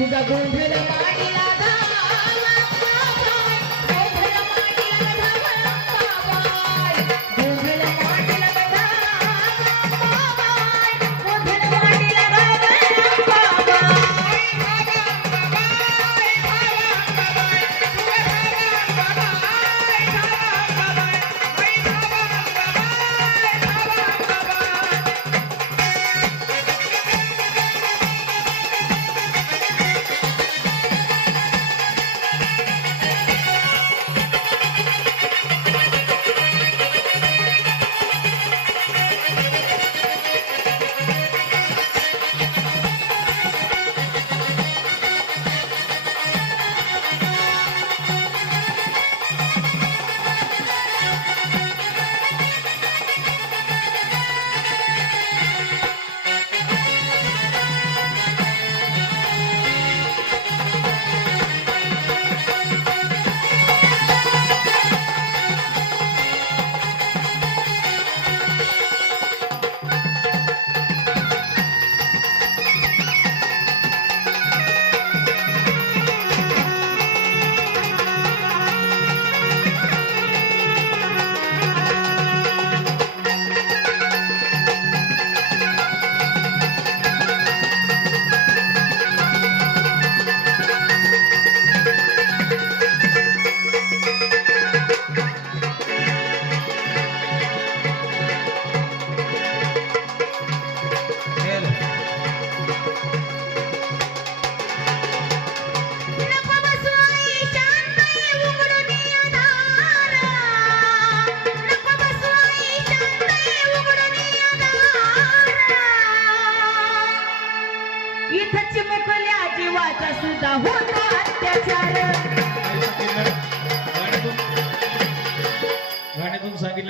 तुझा गोंधळ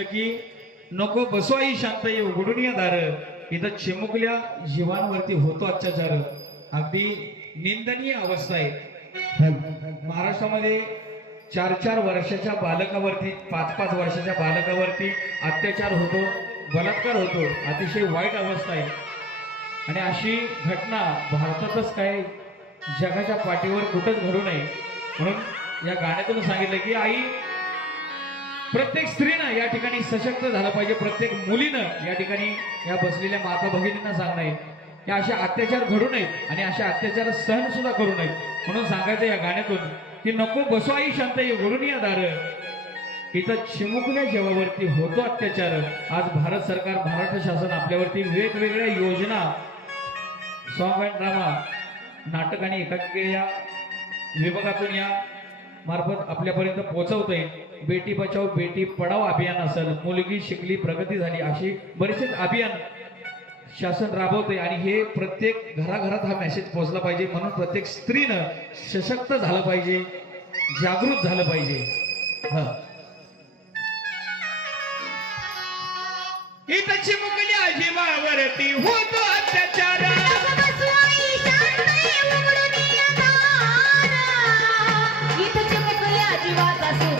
सांगितलं की नको बसो आई शांत ये उघडून या दार. इथं चिमुकल्या जीवांवरती होतो अत्याचार अगदी निंदनीय अवस्था आहे. महाराष्ट्रामध्ये चार चार वर्षाच्या बालकावरती पाच पाच वर्षाच्या बालकावरती अत्याचार होतो बलात्कार होतो. अतिशय वाईट अवस्था आहे. आणि अशी घटना भारतातच काय जगाच्या पाठीवर कुठंच घडू नये. म्हणून या गाण्यातून सांगितलं की आई प्रत्येक स्त्रीनं या ठिकाणी सशक्त झालं पाहिजे. प्रत्येक मुलीनं या ठिकाणी या बसलेल्या माता भगिनींना सांगणं आहे. की असे अत्याचार घडू नयेत आणि असे अत्याचार सहन सुद्धा करू नयेत. म्हणून सांगायचं या गाण्यातून की नको बसो आई शांत ये घडून या दार. इथं चिमुकल्या जेवावरती होतो अत्याचार. आज भारत सरकार महाराष्ट्र शासन आपल्यावरती वेगवेगळ्या योजना सॉंग अँड ड्रामा नाटक आणि एकांकिका या विभागातून या मार्फत आपल्यापर्यंत पोहोचवतोय. बेटी बचाव बेटी पडाव अभियान असेल. मुलगी शिकली प्रगती झाली अशी बरेचसे अभियान शासन राबवतंय आणि हे प्रत्येक घराघरात हा मेसेज पोहोचला पाहिजे. म्हणून प्रत्येक स्त्रीनं सशक्त झालं पाहिजे जागृत झालं पाहिजे. हा. इथं चिमुकल्या जीवावरती होतो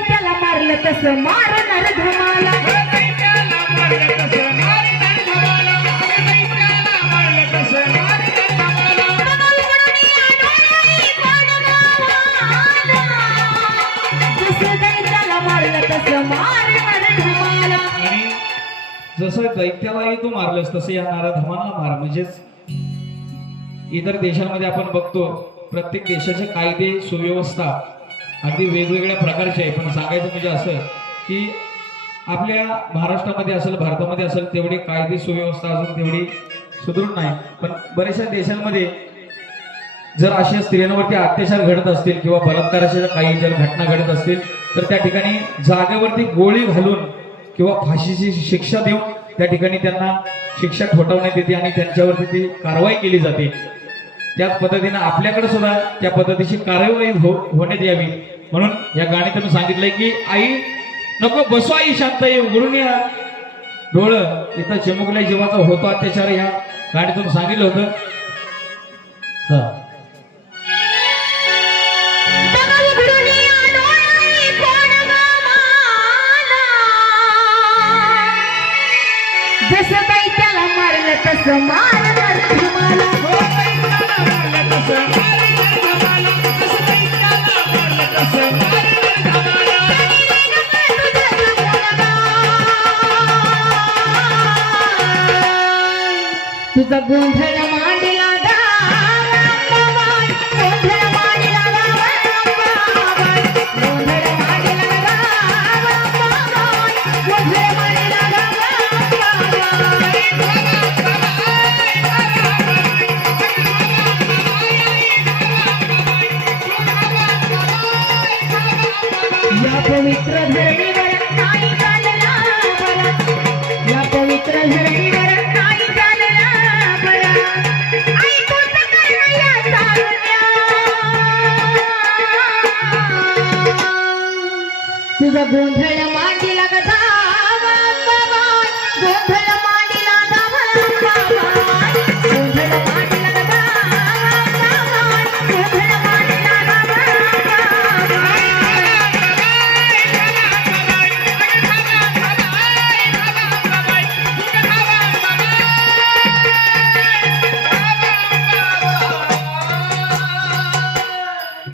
त्याला मारलं तसं मारणार धमाला. जसं दैत्यालाही तू मारलंस तसं या धमाला मार. म्हणजेच इतर देशांमध्ये आपण बघतो प्रत्येक देशाचे कायदे सुव्यवस्था अगदी वेगवेगळ्या प्रकारचे आहे. पण सांगायचं म्हणजे असं की आपल्या महाराष्ट्रामध्ये असेल भारतामध्ये असेल तेवढी कायदे सुव्यवस्था अजून तेवढी सुदृढ नाही. पण बऱ्याचशा देशांमध्ये जर अशा स्त्रियांवरती अत्याचार घडत असतील किंवा बलात्काराच्या काही जर घटना घडत असतील तर त्या ठिकाणी जागेवरती गोळी घालून किंवा फाशीची शिक्षा देऊन त्या ठिकाणी त्यांना शिक्षा ठोठावण्यात येते आणि त्यांच्यावरती ती कारवाई केली जाते. त्याच पद्धतीनं आपल्याकडे सुद्धा त्या पद्धतीची कारवाई हो होण्यात यावी. म्हणून या गाण्यातून सांगितलंय की आई नको बसो आई शांत ये उघडून या. डोळं इथं चिमुकल्या जीवाचा होतो अत्याचार ह्या गाण्यातून सांगितलं होतं. हा. बघा मारलं तसं तुझा गोंधळ